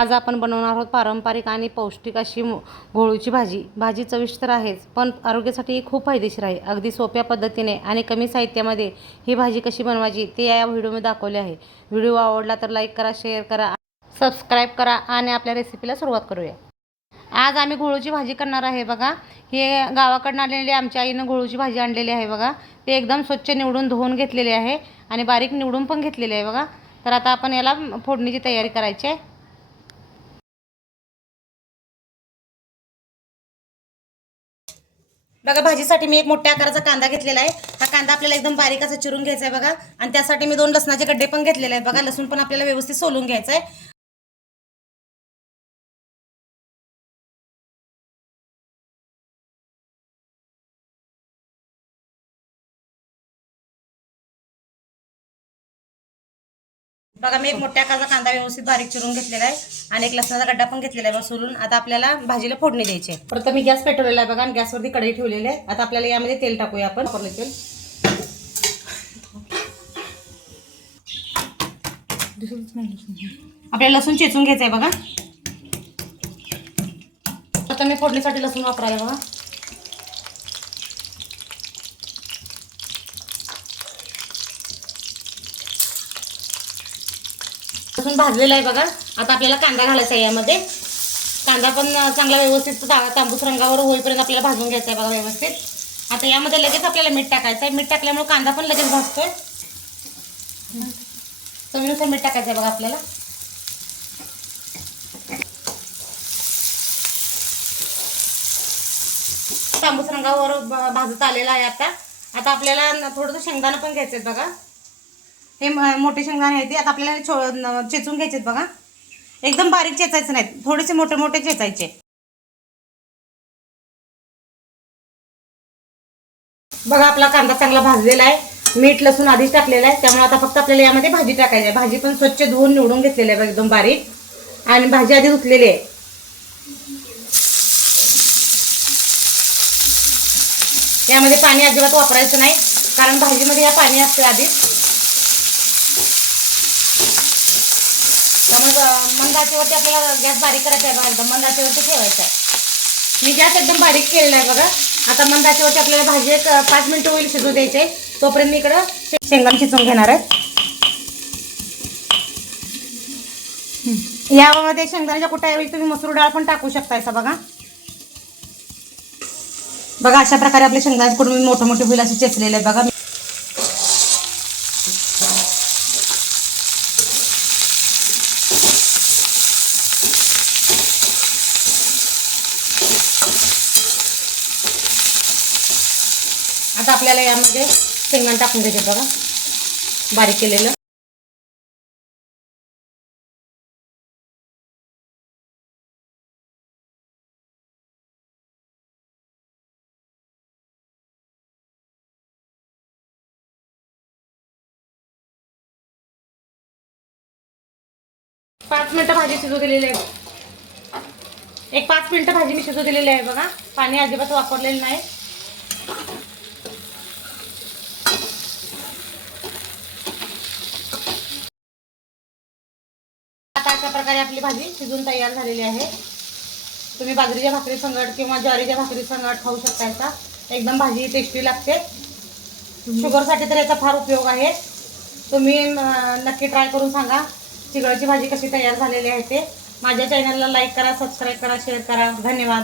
आज आपण बनवणार आहोत पारंपरिक आणि पौष्टिक अशी घोळूची भाजी. भाजी चविष्ट तर आहेच, पण आरोग्यासाठी खूप फायदेशीर आहे. अगदी सोप्या पद्धतीने आणि कमी साहित्यामध्ये ही भाजी कशी बनवायची ते या व्हिडिओमध्ये दाखवले आहे. व्हिडिओ आवडला तर लाईक करा, शेअर करा, सबस्क्राईब करा आणि आपल्या रेसिपीला सुरुवात करूया. आज आम्ही घोळूची भाजी करणार आहे बघा. हे गावाकडून आलेली आमच्या आईनं घोळूची भाजी आणलेली आहे बघा. ते एकदम स्वच्छ निवडून धुवून घेतलेले आहे आणि बारीक निवडून पण घेतलेले आहे बघा. तर आता आपण याला फोडणीची तयारी करायची आहे. बघा, भाजीसाठी मी एक मोठ्या आकाराचा कांदा घेतलेला आहे. हा कांदा आपल्याला एकदम बारीक असा चिरून घ्यायचा आहे बघा. आणि त्यासाठी मी 2 लसणाचे गड्डे पण घेतलेले आहेत बघा. लसूण पण आपल्याला व्यवस्थित सोलून घ्यायचं आहे. बघा, मी एक मोठ्या आकाराचा कांदा व्यवस्थित बारीक चिरून घेतलेला आहे आणि एक लसणाचा गड्डा पण घेतलेला आहे सोलून. आता आपल्याला भाजीला फोडणी द्यायची आहे. प्रथम मी गॅस पेटवलेला आहे बघा आणि गॅसवरती कढई ठेवलेली आहे. आता आपल्याला यामध्ये तेल टाकूया आपण. तेल आपल्याला लसूण चेचून घ्यायचं आहे बघा. आता मी फोडणीसाठी लसूण वापरायला बघा. लसूण भाजलेला आहे बघा. आता आपल्याला कांदा घालायचा आहे यामध्ये. कांदा पण चांगला व्यवस्थित तांबूस रंगावर होईपर्यंत आपल्याला भाजून घ्यायचा आहे बघा व्यवस्थित. आता यामध्ये लगेच आपल्याला मीठ टाकायचं आहे. मीठ टाकल्यामुळे कांदा पण लगेच भाजतोय. चवीनुसार मीठ टाकायचं आहे बघा आपल्याला. तांबूस रंगावर भाजत आलेला आहे. आता आपल्याला थोडंसं शेंगदाणा पण घ्यायचं आहे बघा. हे मोठे शेंगदाणे आहेत ते आता आपल्याला चेचून घ्यायचे आहेत बघा. एकदम बारीक चेचायचं नाहीत, थोडेसे मोठे मोठे चेचायचे. बघा, आपला कांदा चांगला भाजलेला आहे. मीठ लसूण आधीच टाकलेला आहे, त्यामुळे आता फक्त आपल्याला यामध्ये भाजी टाकायची आहे. भाजी पण स्वच्छ धुवून निवडून घेतलेली आहे एकदम बारीक आणि भाजी आधी धुतलेली आहे. यामध्ये पाणी अजिबात वापरायचं नाही, कारण भाजीमध्ये या पाणी असते आधीच. त्यामुळे मंद आचेवरती आपल्याला गॅस बारीक करायचा आहे बघा. एकदम मंद आचेवरती ठेवायचा आहे. मी गॅस एकदम बारीक केलेला आहे बघा. आता मंद आचेवरती आपल्याला भाजी 5 मिनिटं होईल शिजू द्यायचे. तोपर्यंत मी इकडं शेंगदाणे शिजवून घेणार आहे. यामध्ये शेंगदाण्याच्या कुटाऐवजी तुम्ही मसूर डाळ पण टाकू शकता बघा. बघा, अशा प्रकारे आपले शेंगदाण्याचे कुट मी मोठे मोठे होईल असे चेचलेले आहे बघा. आता आपल्याला यामध्ये शेंगदाणे टाकून द्यायचे बघा बारीक केलेलं. पाच मिनिटं भाजी शिजू दिलेली आहे. एक 5 मिनिटं भाजी मी शिजू दिलेली आहे बघा. पाणी अजिबात वापरलेलं नाही. आता अशा प्रकारे आपली भाजी शिजून तयार झालेली आहे. तुम्ही बाजरीच्या भाकरी संगट किंवा ज्वारीच्या भाकरी संगट खाऊ शकता. एकदम भाजी टेस्टी लागते. शुगरसाठी तर याचा फार उपयोग आहे. तुम्ही नक्की ट्राय करून सांगा चिगळाची भाजी कशी तयार झालेली आहे ते. माझ्या चॅनलला लाईक करा, सबस्क्राईब करा, शेअर करा. धन्यवाद.